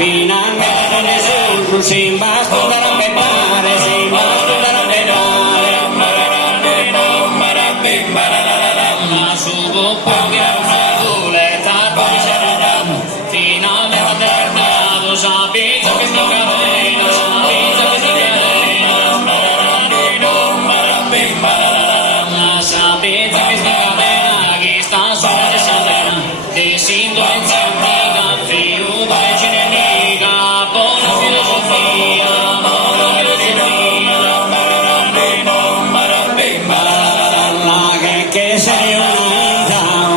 finalmente Gesù, sin basta per aspettare, sin basta per aspettare. Ma su bocca che le tarde c'era, finalmente terminato, sapete che sto cadendo, sapete che sto cadendo. Sapete che sto cadendo, che sta sulla salena, di sintonia antica, figlio di cinenica, buona filosofia, buona filosofia. Che sei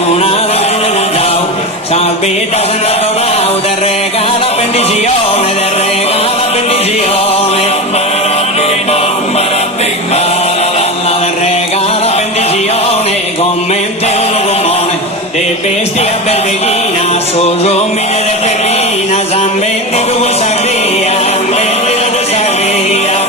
una salvita se ne trovavo, te regala benedizione, te regala benedizione. Te regala benedizione, commenti uno comune, de bestia berbeghina, solo mine de fermina, zambendi tu sagria, zambendi tu sagria.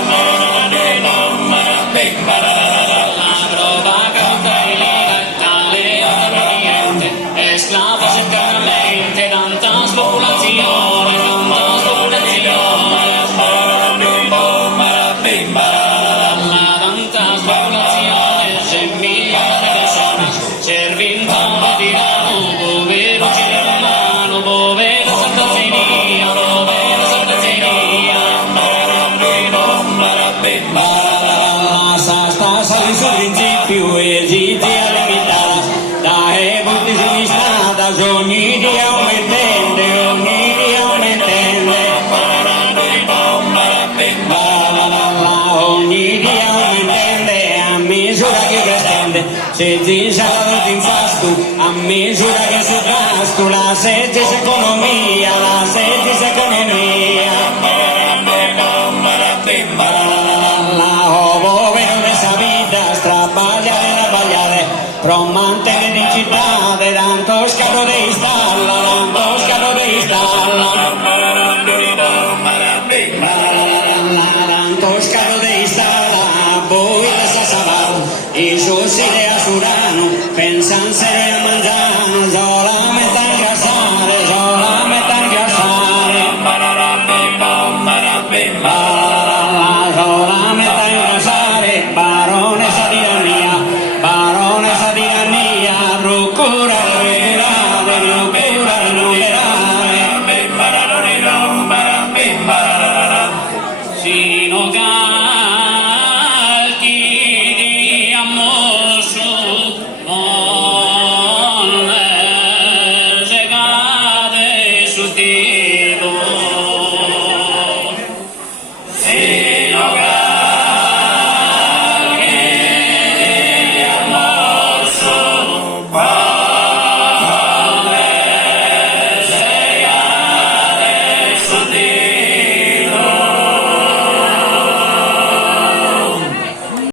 Esclavos eternamente, tanta spopolazione, tanta spopolazione. Tanta spopolazione, c'è migliaia di persone, servindo a tirano, povero circolano, povero Santa Zenia, povero Santa Zenia. Sta sali sul principio, esiti alle mità, dai punti sinistra, ogni dia aumentende, ogni dia aumentende. Ogni dia aumentende, a misura che pretende, se ti sarà d'infasto, a misura che si fasto, la semplice economia, la semplice economia. Pro mantenere in città, tanto scalo di stalla, tanto scalo di stalla. Tanto scalo di stalla, voi da Sassavaro, i suoi a Surano, pensan essere